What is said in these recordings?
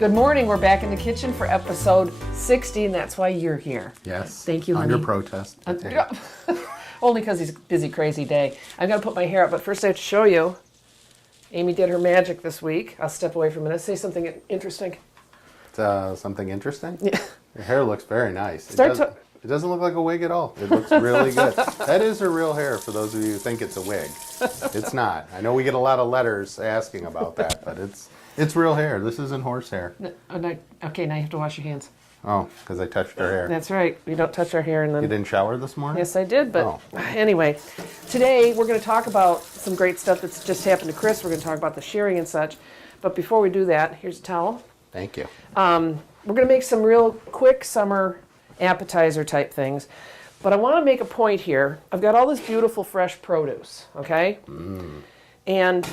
Good morning. We're back in the kitchen for episode 60, and that's why you're here. Yes. Thank you, honey. Under protest. Only because he's a busy, crazy day. I'm going to put my hair up, but first I have to show you. Amy did her magic this week. I'll step away for a minute. Say something interesting. Something interesting? Yeah. Your hair looks very nice. It doesn't look like a wig at all. It looks really good. That is her real hair, for those of you who think it's a wig. It's not. I know we get a lot of letters asking about that, but it's real hair. This isn't horse hair. Okay, now you have to wash your hands. Oh, because I touched her hair. That's right. We don't touch our hair and then... You didn't shower this morning? Yes, I did, but anyway. Today, we're going to talk about some great stuff that's just happened to Chris. We're going to talk about the sharing and such. But before we do that, here's a towel. Thank you. We're going to make some real quick summer appetizer type things. But I want to make a point here. I've got all this beautiful fresh produce, okay? And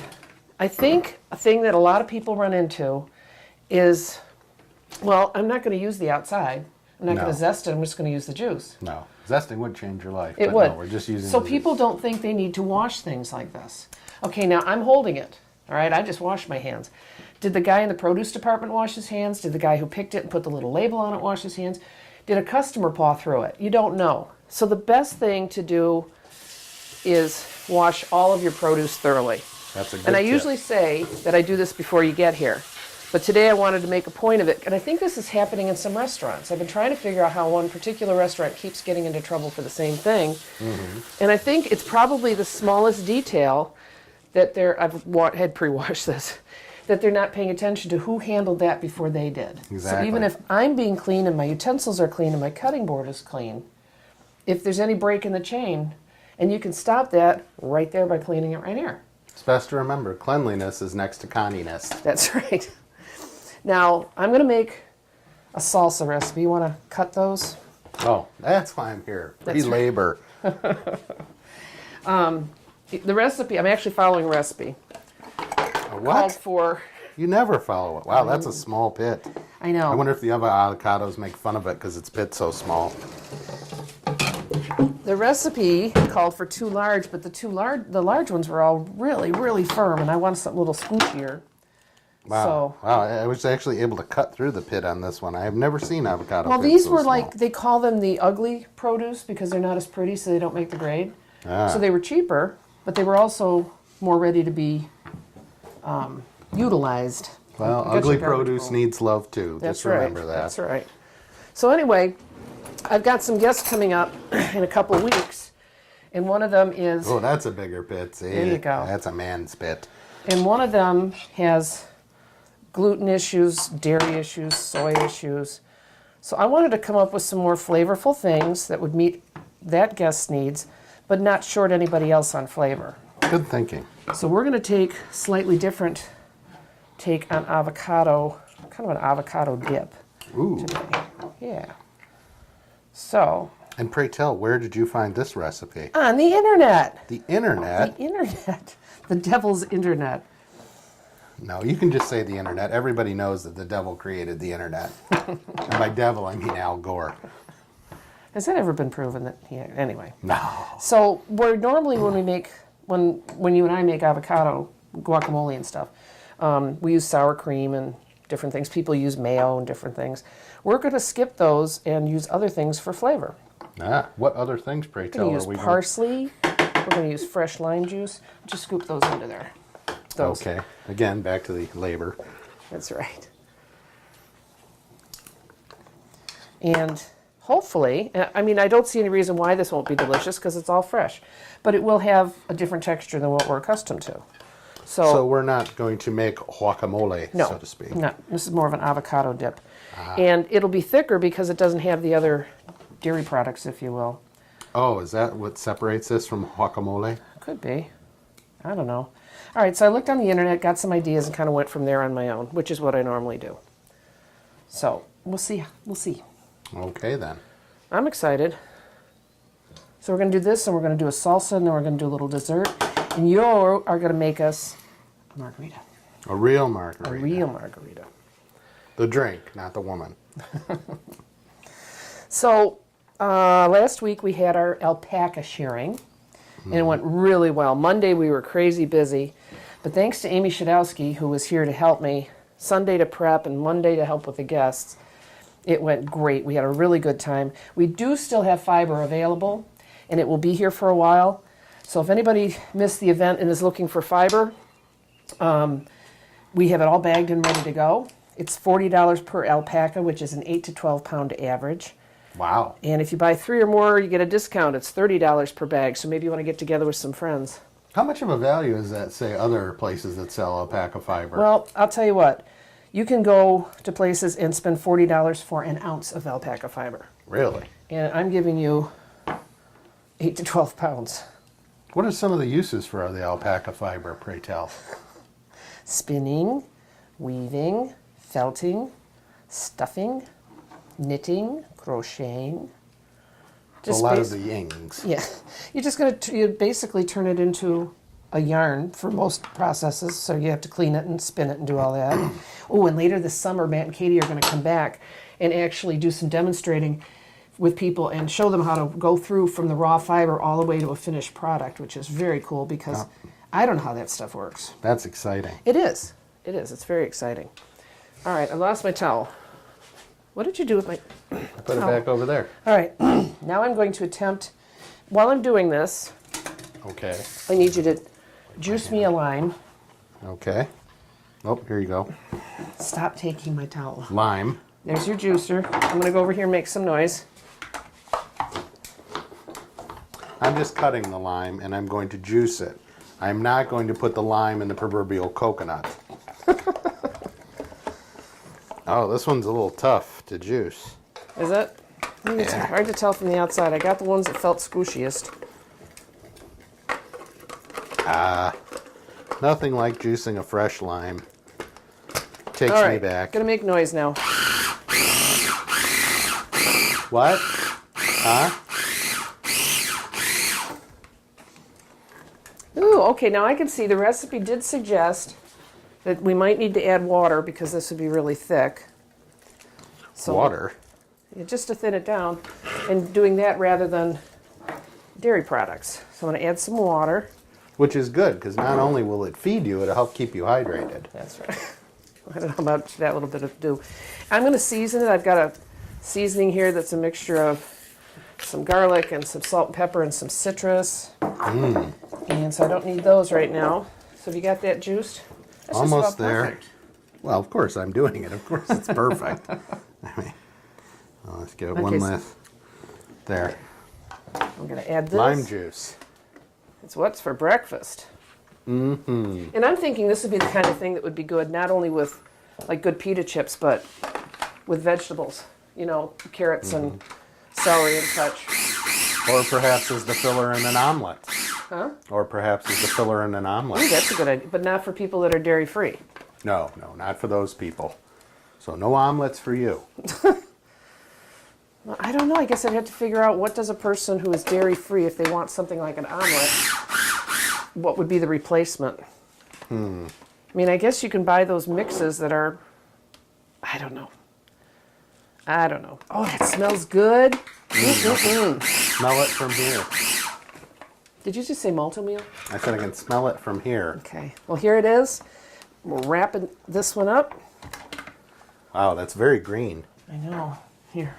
I think a thing that a lot of people run into is, well, I'm not going to use the outside. I'm not going to zest it. I'm just going to use the juice. No. Zesting would change your life. It would. No, we're just using So people don't think they need to wash things like this. Okay, now I'm holding it. All right, I just washed my hands. Did the guy in the produce department wash his hands? Did the guy who picked it and put the little label on it wash his hands? Did a customer paw through it? You don't know. So the best thing to do is wash all of your produce thoroughly. That's a good And I tip. usually say that I do this before you get here. But today I wanted to make a point of it. And I think this is happening in some restaurants. I've been trying to figure out how one particular restaurant keeps getting into trouble for the same thing. And I think it's probably the smallest detail that I've had pre-washed this, that they're not paying attention to who handled that before they did. Exactly. So even if I'm being clean and my utensils are clean and my cutting board is clean, if there's any break in the chain, and you can stop that right there by cleaning it right here. It's best to remember, cleanliness is next to conniness. That's right. Now, I'm going to make a salsa recipe. You want to cut those? Oh, that's why I'm here. That's Free labor. The recipe, I'm actually following a recipe. Called What? for... You never follow it. Wow, that's a small pit. I know. I wonder if the other avocados make fun of it because its pit's so small. The recipe called for two large, but the large ones were all really, really firm, and I wanted something a little squishier. Wow. So, Wow, I was actually able to cut through the pit on this one. I have never seen avocado well, pits these so were small. like, they call them the ugly produce because they're not as pretty, so they don't make the grade. So they were cheaper, but they were also more ready to be utilized. Well, I got ugly your garbage produce bowl. needs love too. That's Just remember right. that. That's right. So anyway, I've got some guests coming up in a couple weeks, and one of them is... Oh, that's a bigger pit. See? There you go. That's a man's pit. And one of them has gluten issues, dairy issues, soy issues. So I wanted to come up with some more flavorful things that would meet that guest's needs, but not short anybody else on flavor. Good thinking. So we're going to take slightly different take on avocado, kind of an avocado dip Ooh. today. Yeah. So, And pray tell, where did you find this recipe? on the internet. The internet? The internet. The devil's internet. No, you can just say the internet. Everybody knows that the devil created the internet. And by devil, I mean Al Gore. Has that ever been proven that? Yeah. Anyway. No. So we're normally when you and I make avocado guacamole and stuff, we use sour cream and different things. People use mayo and different things. We're going to skip those and use other things for flavor. What other things, pray We're tell, going are to we use parsley. We're going to use fresh lime juice. Just scoop those into there. Those. Okay. Again, back to the labor. That's right. And hopefully, I mean, I don't see any reason why this won't be delicious because it's all fresh, but it will have a different texture than what we're accustomed to. So we're not going to make guacamole, No, so to speak. no, this is more of an avocado dip. And it'll be thicker because it doesn't have the other dairy products, if you will. Oh, is that what separates this from guacamole? Could be. I don't know. All right, so I looked on the internet, got some ideas, and kind of went from there on my own, which is what I normally do. So we'll see. We'll see. Okay, then. I'm excited. So we're going to do this, and we're going to do a salsa, and then we're going to do a little dessert. And you are going to make us a margarita. A real margarita. A real margarita. The drink, not the woman. So last week we had our alpaca shearing, and it went really well. Monday we were crazy busy, but thanks to Amy Shadowski, who was here to help me Sunday to prep and Monday to help with the guests. It went great. We had a really good time. We do still have fiber available, and it will be here for a while. So if anybody missed the event and is looking for fiber, we have it all bagged and ready to go. It's $40 per alpaca, which is an 8 to 12 pound average. Wow. And if you buy 3 or more, you get a discount. It's $30 per bag. So maybe you want to get together with some friends. How much of a value is that, say, other places that sell alpaca fiber? Well, I'll tell you what. You can go to places and spend $40 for an ounce of alpaca fiber. Really? And I'm giving you 8 to 12 pounds. What are some of the uses for the alpaca fiber, pray tell? Spinning, weaving, felting, stuffing, knitting, crocheting. A lot of the yings. Yeah. You're just going to you basically turn it into a yarn for most processes, so you have to clean it and spin it and do all that. Oh, and later this summer, Matt and Katie are going to come back and actually do some demonstrating with people and show them how to go through from the raw fiber all the way to a finished product, which is very cool because I don't know how that stuff works. That's exciting. It is. It is. It's very exciting. All right, I lost my towel. What did you do with my I put it back over there. All right, now I'm going to attempt, while I'm doing this, Okay. I need you to juice me a lime. Okay. Oh, here you go. Stop taking my towel. Lime. There's your juicer. I'm going to go over here and make some noise. I'm just cutting the lime and I'm going to juice it. I'm not going to put the lime in the proverbial coconut. Oh, this one's a little tough to juice. Is it? I think it's hard to tell from the outside. I got the ones that felt squishiest. Nothing like juicing a fresh lime. Takes All right, me back. gonna make noise now. What? Huh? Ooh, okay, now I can see the recipe did suggest that we might need to add water because this would be really thick. So, Water? yeah, just to thin it down, and doing that rather than dairy products. So I'm going to add some water. Which is good, because not only will it feed you, it'll help keep you hydrated. That's right. I don't know about that little bit of do. I'm going to season it. I've got a seasoning here that's a mixture of some garlic and some salt and pepper and some citrus. And so I don't need those right now. So have you got that juiced? That's just Almost about there. perfect. Well, of course, I'm doing it. Of course, it's perfect. I mean, let's give it one Okay, so- last. There. I'm going to add this. Lime juice. It's what's for breakfast. Mm-hmm. And I'm thinking this would be the kind of thing that would be good not only with like good pita chips, but with vegetables. You know, carrots and celery and such. Or perhaps as the filler in an omelet. Huh? Or perhaps as the filler in an Ooh, omelet. that's a good idea, but not for people that are dairy free. No, not for those people. So no omelets for you. Well, I don't know. I guess I'd have to figure out what does a person who is dairy free, if they want something like an omelet, what would be the replacement? I mean, I guess you can buy those mixes that are, I don't know. Oh, that smells good. Smell it from here. Did you just say Malto-meal? I said I can smell it from here. Okay. Well, here it is. We're wrapping this one up. Wow, that's very green. I know. Here.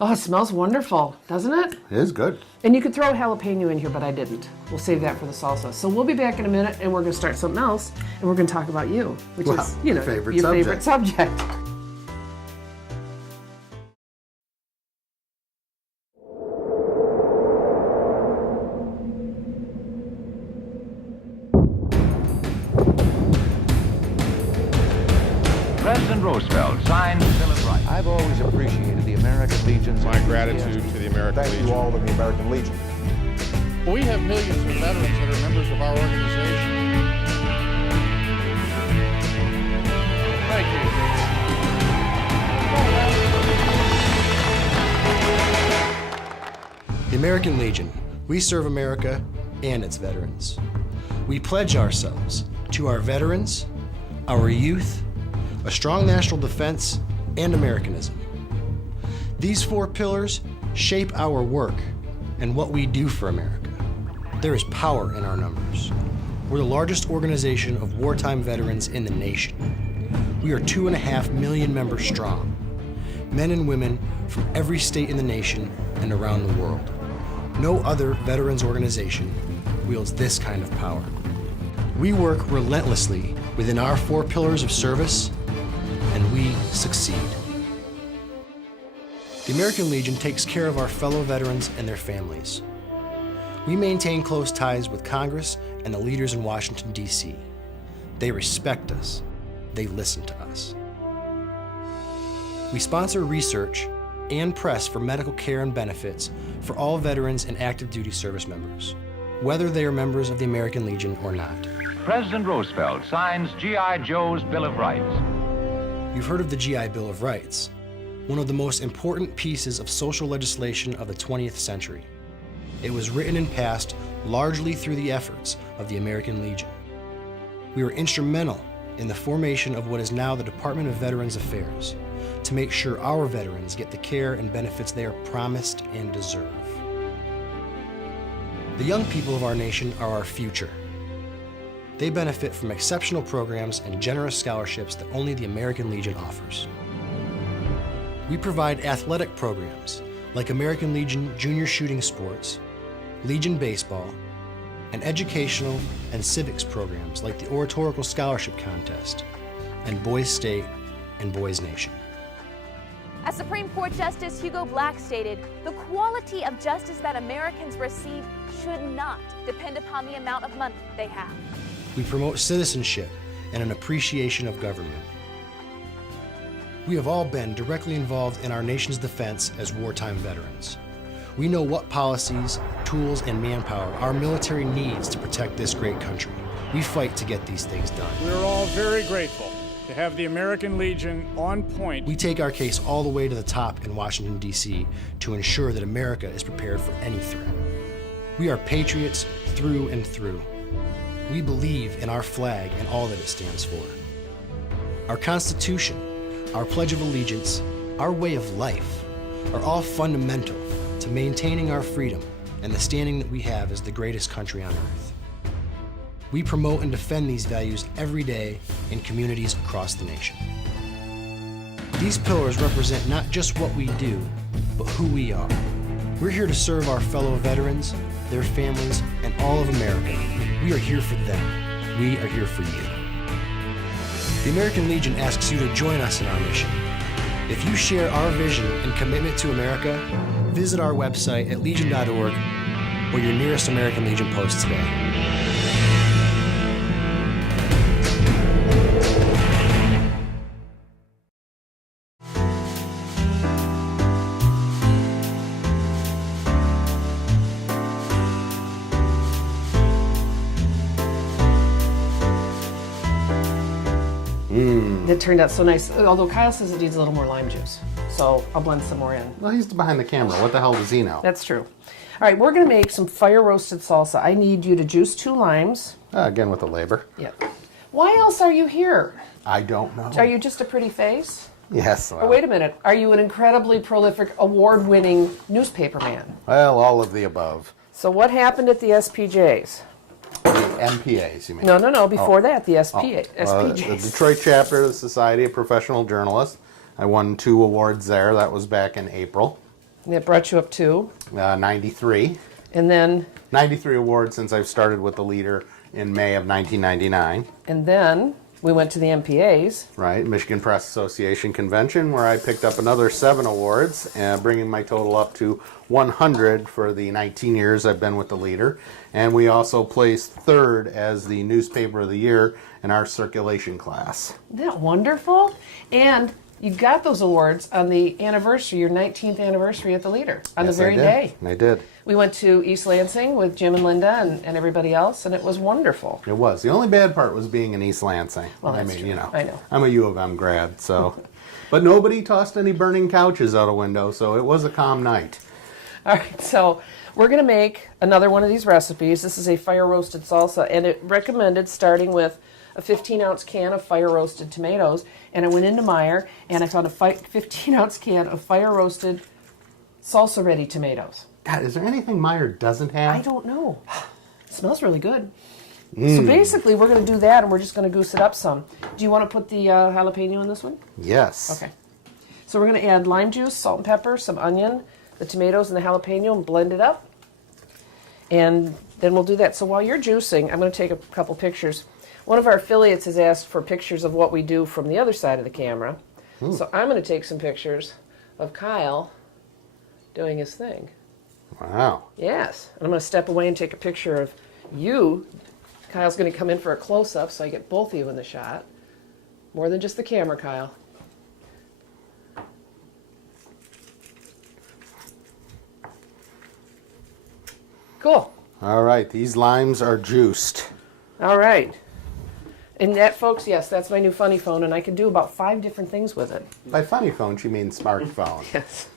Oh, it smells wonderful, doesn't it? It is good. And you could throw a jalapeno in here, but I didn't. We'll save that for the salsa. So we'll be back in a minute, and we're going to start something else, and we're going to talk about you, which Well, is, you know, favorite your subject. favorite subject. President Roosevelt signed the Bill of Rights. I've always appreciated the American Legion's My gratitude to the American Thank Legion. you all to the American Legion. We have millions of veterans that are members of our organization. Thank you. The American Legion. We serve America and its veterans. We pledge ourselves to our veterans, our youth, a strong national defense, and Americanism. These four pillars shape our work and what we do for America. There is power in our numbers. We're the largest organization of wartime veterans in the nation. We are 2.5 million members strong, men and women from every state in the nation and around the world. No other veterans organization wields this kind of power. We work relentlessly within our 4 pillars of service, and we succeed. The American Legion takes care of our fellow veterans and their families. We maintain close ties with Congress and the leaders in Washington, D.C. They respect us. They listen to us. We sponsor research and press for medical care and benefits for all veterans and active duty service members, whether they are members of the American Legion or not. President Roosevelt signs G.I. Joe's Bill of Rights. You've heard of the GI Bill of Rights, one of the most important pieces of social legislation of the 20th century. It was written and passed largely through the efforts of the American Legion. We were instrumental in the formation of what is now the Department of Veterans Affairs to make sure our veterans get the care and benefits they are promised and deserve. The young people of our nation are our future. They benefit from exceptional programs and generous scholarships that only the American Legion offers. We provide athletic programs like American Legion Junior Shooting Sports, Legion Baseball, and educational and civics programs like the Oratorical Scholarship Contest and Boys State and Boys Nation. As Supreme Court Justice Hugo Black stated, the quality of justice that Americans receive should not depend upon the amount of money they have. We promote citizenship and an appreciation of government. We have all been directly involved in our nation's defense as wartime veterans. We know what policies, tools, and manpower our military needs to protect this great country. We fight to get these things done. We're all very grateful to have the American Legion on point. We take our case all the way to the top in Washington, D.C. to ensure that America is prepared for any threat. We are patriots through and through. We believe in our flag and all that it stands for. Our Constitution, our Pledge of Allegiance, our way of life are all fundamental to maintaining our freedom and the standing that we have as the greatest country on earth. We promote and defend these values every day in communities across the nation. These pillars represent not just what we do, but who we are. We're here to serve our fellow veterans, their families, and all of America. We are here for them. We are here for you. The American Legion asks you to join us in our mission. If you share our vision and commitment to America, visit our website at legion.org or your nearest American Legion post today. It turned out so nice, although Kyle says it needs a little more lime juice. So I'll blend some more in. Well, he's behind the camera. What the hell does he know? That's true. All right, we're going to make some fire roasted salsa. I need you to juice 2 limes. Again with the labor. Yep. Why else are you here? I don't know. Are you just a pretty face? Yes. Well, Or wait a minute, are you an incredibly prolific, award-winning newspaper man? well, all of the above. So what happened at the SPJs? MPAs, you mean? No, before that, the SPJs. The Detroit chapter of the Society of Professional Journalists. I won 2 awards there. That was back in April. And it brought you up to? 93. And then? 93 awards since I've started with the Leader in May of 1999. And then we went to the MPAs. Right, Michigan Press Association Convention, where I picked up another 7 awards, bringing my total up to 100 for the 19 years I've been with the Leader. And we also placed 3rd as the Newspaper of the Year in our circulation class. Isn't that wonderful? And you got those awards on the anniversary, your 19th anniversary at the Leader, on Yes, the very I did. day. I did. We went to East Lansing with Jim and Linda and everybody else, and it was wonderful. It was. The only bad part was being in East Lansing. Well, that's I mean, true. you know, I know. I'm a U of M grad, so. But nobody tossed any burning couches out a window, so it was a calm night. All right, so we're going to make another one of these recipes. This is a fire-roasted salsa, and it recommended starting with a 15-ounce can of fire-roasted tomatoes. And I went into Meijer, and I found a 15-ounce can of fire-roasted salsa-ready tomatoes. God, is there anything Meijer doesn't have? I don't know. Smells really good. So basically, we're going to do that, and we're just going to goose it up some. Do you want to put the jalapeno in this one? Yes. Okay. So we're going to add lime juice, salt and pepper, some onion, the tomatoes, and the jalapeno, and blend it up. And then we'll do that. So while you're juicing, I'm going to take a couple pictures. One of our affiliates has asked for pictures of what we do from the other side of the camera. So I'm going to take some pictures of Kyle doing his thing. Wow. Yes. And I'm going to step away and take a picture of you. Kyle's going to come in for a close-up so I get both of you in the shot. More than just the camera, Kyle. Cool. All right, these limes are juiced. All right. And that, folks, yes, that's my new funny phone, and I can do about 5 different things with it. By funny phone, she means smartphone. Yes.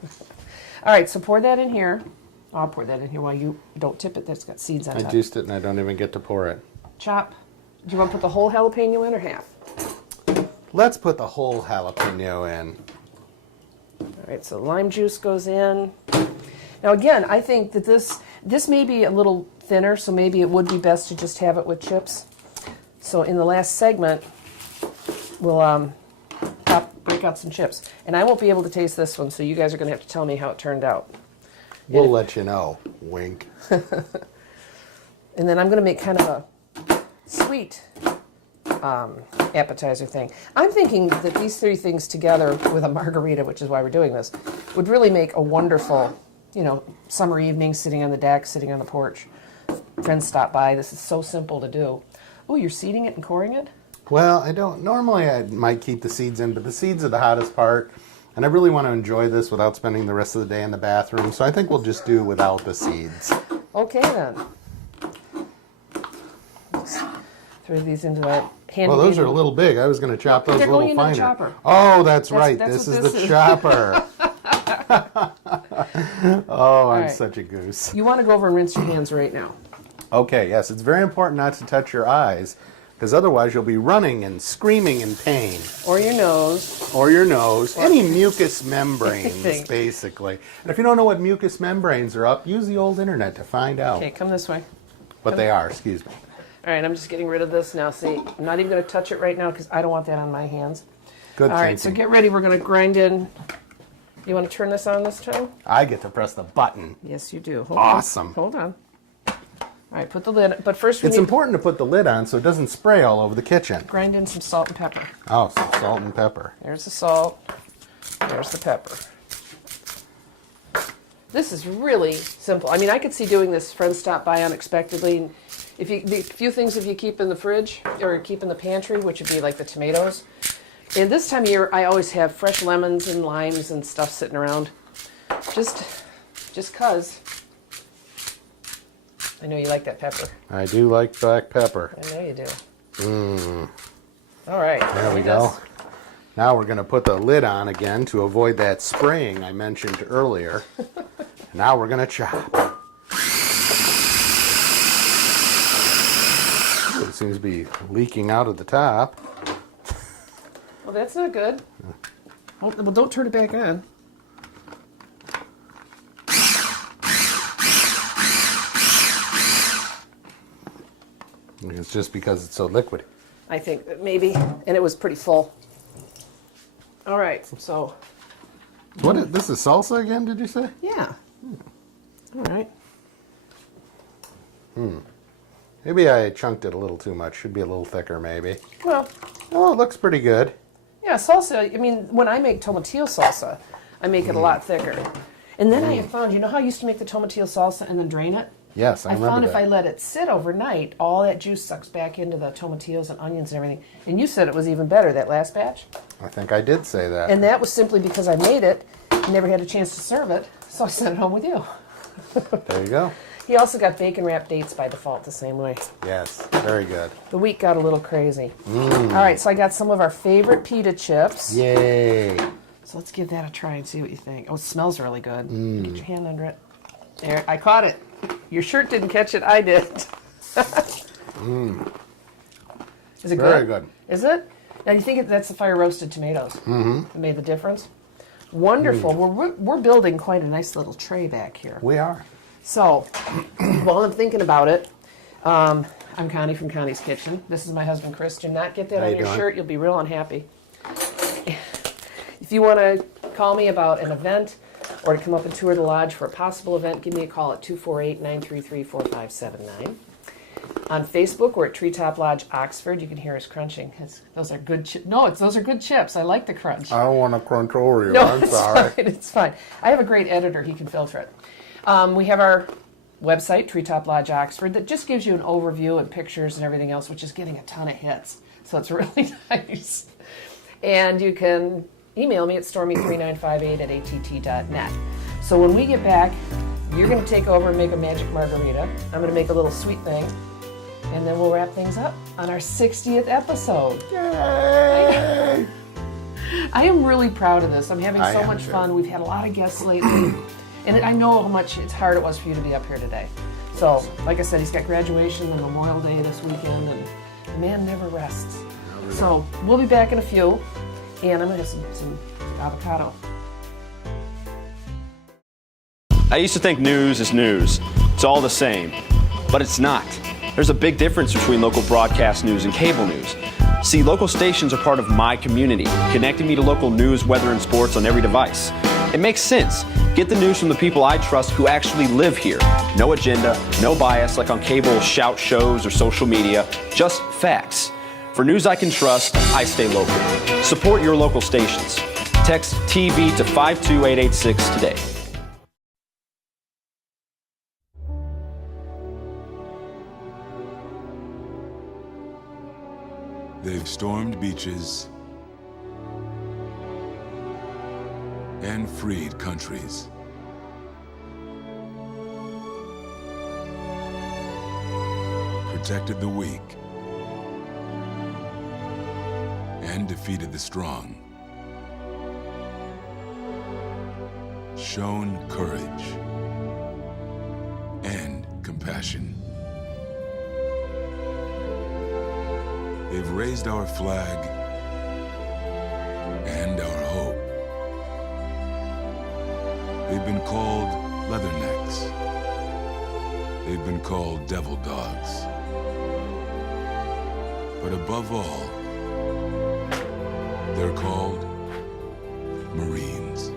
All right, so pour that in here. I'll pour that in here while you don't tip it. That's got seeds on I top. juiced it and I don't even get to pour it. Chop. Do you want to put the whole jalapeno in or half? Let's put the whole jalapeno in. All right, so lime juice goes in. Now, again, I think that this may be a little thinner, so maybe it would be best to just have it with chips. So in the last segment, we'll break out some chips. And I won't be able to taste this one, so you guys are going to have to tell me how it turned out. We'll let you know. Wink. And then I'm going to make kind of a sweet appetizer thing. I'm thinking that these 3 things together with a margarita, which is why we're doing this, would really make a wonderful, summer evening sitting on the deck, sitting on the porch. Friends stop by. This is so simple to do. Oh, you're seeding it and coring it? Well, I don't. Normally I might keep the seeds in, but the seeds are the hottest part. And I really want to enjoy this without spending the rest of the day in the bathroom. So I think we'll just do without the seeds. Okay, then. Let's throw these into that handy. Well, those are a little big. I was going to chop those a They're little going into the finer. chopper. Oh, that's right. that's This what is this the is. chopper. Oh, I'm right. such a goose. You want to go over and rinse your hands right now. Okay, yes, it's very important not to touch your eyes, because otherwise you'll be running and screaming in pain. Or your nose. Or your nose. Any mucous membranes, Anything. basically. And if you don't know what mucous membranes are up, use the old internet to find out Okay, come this way. what they are. Excuse me. All right, I'm just getting rid of this now. See, I'm not even going to touch it right now because I don't want that on my hands. Good All right, so thinking. get ready. We're going to grind in. You want to turn this on this time? I get to press the button. Yes, you do. Hold Awesome. On. Hold on. All right, put the lid. But first, we It's need important to put the lid on so it doesn't spray all over the kitchen. to grind in some salt and pepper. Oh, some salt and pepper. There's the salt. There's the pepper. This is really simple. I mean, I could see doing this. Friends stop by unexpectedly. The few things if you keep in the fridge or keep in the pantry, which would be like the tomatoes. And this time of year, I always have fresh lemons and limes and stuff sitting around. Just 'cause. I know you like that pepper. I do like black pepper. I know you do. All right. There we go. Now we're going to put the lid on again to avoid that spraying I mentioned earlier. Now we're going to chop. It seems to be leaking out of the top. Well, that's not good. Well, don't turn it back on. It's just because it's so liquidy. I think that maybe, and it was pretty full. All right, so This is salsa again, did you say? yeah. All right. Maybe I chunked it a little too much. Should be a little thicker, maybe. Well, Oh, it looks pretty good. yeah, salsa. I mean, when I make tomatillo salsa, I make it a lot thicker. And then I have found, you know how I used to make the tomatillo salsa and then drain it? Yes, I I remember found that. if I let it sit overnight, all that juice sucks back into the tomatillos and onions and everything. And you said it was even better, that last batch. I think I did say that. And that was simply because I made it, never had a chance to serve it, so I sent it home with you. There you go. He also got bacon wrapped dates by default the same way. Yes, very good. The week got a little crazy. All right, so I got some of our favorite pita chips. Yay. So let's give that a try and see what you think. Oh, it smells really good. Get your hand under it. There, I caught it. Your shirt didn't catch it, I did. Is it good? Very good. Is it? Now, you think that's the fire roasted tomatoes that made the difference? Wonderful. We're building quite a nice little tray back here. We are. So, while I'm thinking about it, I'm Connie from Connie's Kitchen. This is my husband, Chris. Do not get that How on you your doing? shirt. You'll be real unhappy. If you want to call me about an event or to come up and tour the lodge for a possible event, give me a call at 248-933-4579. On Facebook, we're at Treetop Lodge, Oxford. You can hear us crunching. Those are good chips. No, those are good chips. I like the crunch. I don't want to crunch over you. No, I'm it's sorry. fine. It's fine. I have a great editor. He can filter it. We have our website, Treetop Lodge, Oxford, that just gives you an overview and pictures and everything else, which is getting a ton of hits. So it's really nice. And you can email me at stormy3958@att.net. So when we get back, you're going to take over and make a magic margarita. I'm going to make a little sweet thing. And then we'll wrap things up on our 60th episode. Yay! I am really proud of this. I'm having so much fun. We've had a lot of guests lately. And I know how much hard it was for you to be up here today. So, like I said, he's got graduation and Memorial Day this weekend, and the man never rests. So, we'll be back in a few, and I'm going to have some avocado. I used to think news is news. It's all the same. But it's not. There's a big difference between local broadcast news and cable news. See, local stations are part of my community, connecting me to local news, weather, and sports on every device. It makes sense. Get the news from the people I trust who actually live here. No agenda, no bias like on cable shout shows or social media, just facts. For news I can trust, I stay local. Support your local stations. Text TV to 52886 today. They've stormed beaches and freed countries. Protected the weak and defeated the strong. Shown courage and compassion. They've raised our flag and our hope. They've been called leathernecks. They've been called devil dogs. But above all, they're called Marines.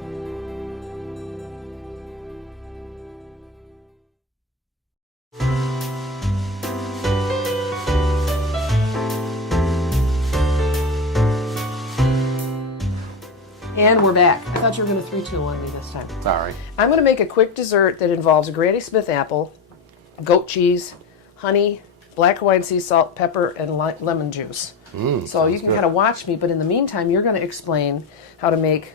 And we're back. I thought you were going to 3-2-1 me this time. Sorry. I'm going to make a quick dessert that involves a Granny Smith apple, goat cheese, honey, black Hawaiian sea salt, pepper, and lemon juice. So you can kind of watch me, but in the meantime, you're going to explain how to make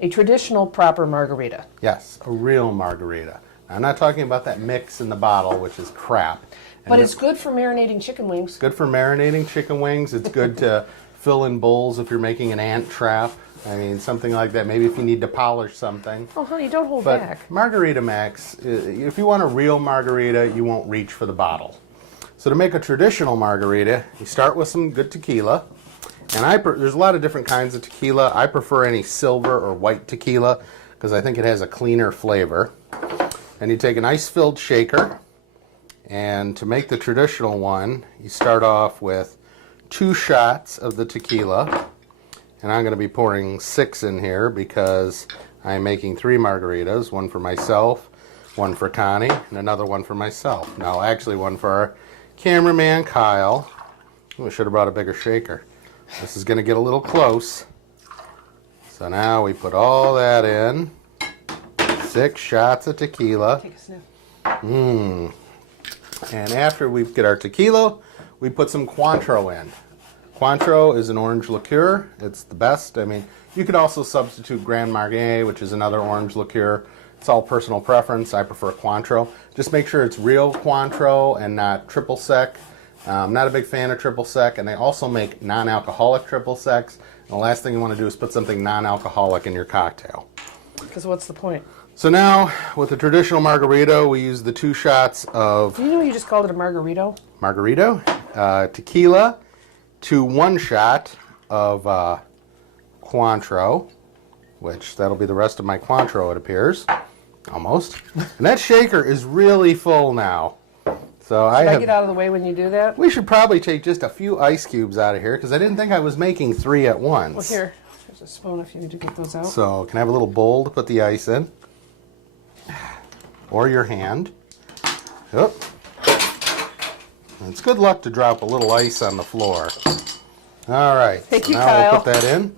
a traditional proper margarita. Yes, a real margarita. Now, I'm not talking about that mix in the bottle, which is crap. But it's good for marinating chicken wings. Good for marinating chicken wings. It's good to fill in bowls if you're making an ant trap. I mean, something like that. Maybe if you need to polish something. Oh, honey, don't hold But back. Margarita Max, if you want a real margarita, you won't reach for the bottle. So to make a traditional margarita, you start with some good tequila. And there's a lot of different kinds of tequila. I prefer any silver or white tequila because I think it has a cleaner flavor. And you take an ice-filled shaker. And to make the traditional one, you start off with 2 shots of the tequila. And I'm going to be pouring 6 in here because I'm making 3 margaritas, one for myself, one for Connie, and another one for myself. Now, actually, one for our cameraman, Kyle. We should have brought a bigger shaker. This is going to get a little close. So now we put all that in. 6 shots of tequila. Take a sniff. And after we get our tequila, we put some Cointreau in. Cointreau is an orange liqueur. It's the best. I mean, you could also substitute Grand Marnier, which is another orange liqueur. It's all personal preference. I prefer Cointreau. Just make sure it's real Cointreau and not triple sec. I'm not a big fan of triple sec, and they also make non-alcoholic triple secs. And the last thing you want to do is put something non-alcoholic in your cocktail. Because what's the point? So now, with the traditional margarita, we use the 2 shots of... Do you know you just called it a margarito? Margarito, tequila, to 1 shot of Cointreau, which that'll be the rest of my Cointreau, it appears. Almost. And that shaker is really full now. So Should I get out of the way when you do that? We should probably take just a few ice cubes out of here because I didn't think I was making 3 at once. Well, here. There's a spoon if you need to get those out. So, can I have a little bowl to put the ice in? Or your hand. Yep. It's good luck to drop a little ice on the floor. All right. Thank you, now Kyle. we'll put that in.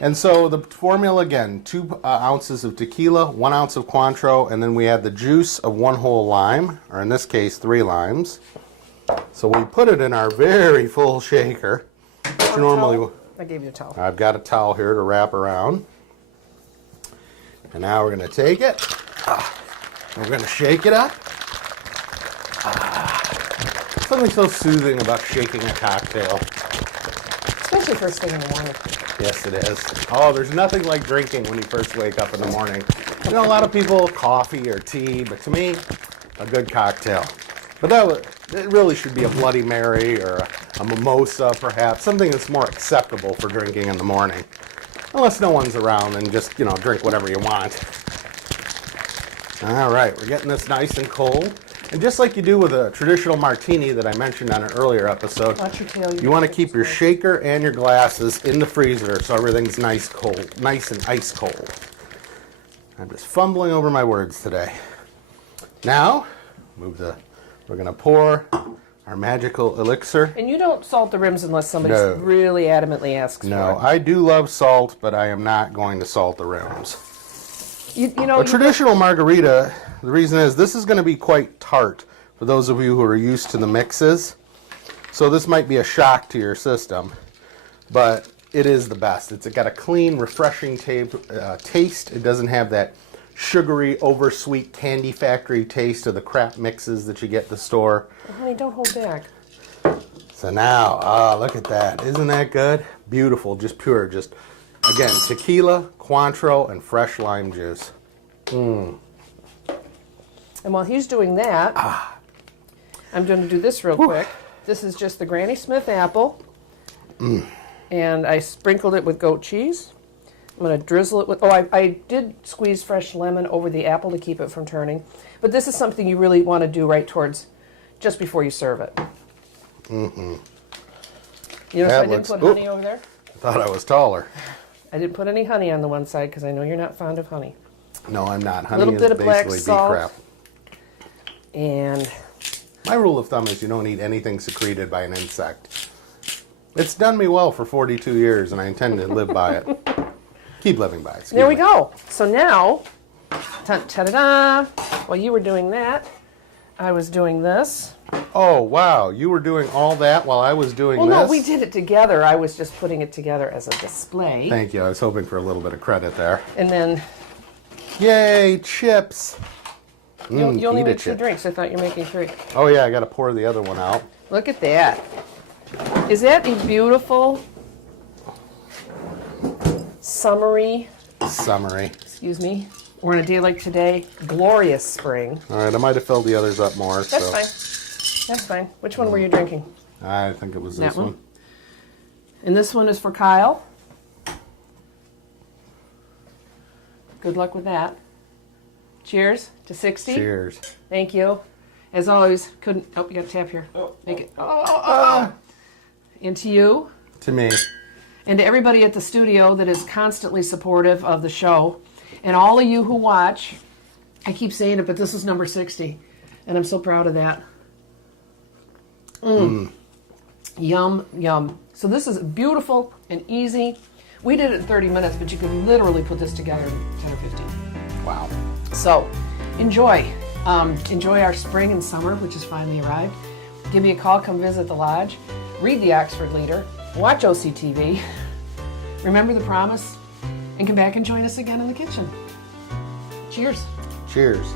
And so the formula again, 2 ounces of tequila, 1 ounce of Cointreau, and then we add the juice of 1 whole lime, or in this case, 3 limes. So we put it in our very full shaker. Which normally, I gave you a towel. I've got a towel here to wrap around. And now we're going to take it. We're going to shake it up. Something so soothing about shaking a cocktail. Especially first thing in the morning. Yes, it is. Oh, there's nothing like drinking when you first wake up in the morning. You know, a lot of people, coffee or tea, but to me, a good cocktail. But it really should be a Bloody Mary or a mimosa, perhaps. Something that's more acceptable for drinking in the morning. Unless no one's around and just, drink whatever you want. All right, we're getting this nice and cold. And just like you do with a traditional martini that I mentioned on an earlier episode, you want to keep your shaker and your glasses in the freezer so everything's nice and ice cold. I'm just fumbling over my words today. Now, we're going to pour our magical elixir. And you don't salt the rims unless somebody really adamantly asks for it. No, I do love salt, but I am not going to salt the rims. A traditional margarita, the reason is this is going to be quite tart for those of you who are used to the mixes. So this might be a shock to your system, but it is the best. It's got a clean, refreshing taste. It doesn't have that sugary, oversweet candy factory taste of the crap mixes that you get at the store. Oh, honey, don't hold back. So now, look at that. Isn't that good? Beautiful, just pure, again, tequila, Cointreau, and fresh lime juice. And while he's doing that, I'm going to do this real quick. This is just the Granny Smith apple. And I sprinkled it with goat cheese. I'm going to drizzle it with... I did squeeze fresh lemon over the apple to keep it from turning. But this is something you really want to do right towards... just before you serve it. Mm-hmm. You notice I didn't put honey over there? I thought I was taller. I didn't put any honey on the one side because I know you're not fond of honey. No, I'm not. A Honey little bit is of black basically bee salt. crap. And my rule of thumb is you don't eat anything secreted by an insect. It's done me well for 42 years, and I intend to live by it. Keep living by it. There we go. So now, ta-da-da, while you were doing that, I was doing this. Oh, wow. You were doing all that while I was doing this? Well, no, we did it together. I was just putting it together as a display. Thank you. I was hoping for a little bit of credit there. And then... Yay, chips. You only made 2 drinks. I thought you were making 3. Oh, yeah, I got to pour the other one out. Look at that. Is that a beautiful, summery, excuse me, or on a day like today, glorious spring? All right, I might have filled the others up more. That's fine. That's fine. Which one were you drinking? I think it was this one. And this one is for Kyle. Good luck with that. Cheers to 60. Cheers. Thank you. As always, you got a tap here. Make it. And to you. To me. And to everybody at the studio that is constantly supportive of the show. And all of you who watch. I keep saying it, but this is number 60. And I'm so proud of that. Yum, yum. So this is beautiful and easy. We did it in 30 minutes, but you could literally put this together in 10 or 15. Wow. So enjoy. Enjoy our spring and summer, which has finally arrived. Give me a call. Come visit the lodge. Read the Oxford Leader. Watch OCTV. Remember the promise. And come back and join us again in the kitchen. Cheers. Cheers.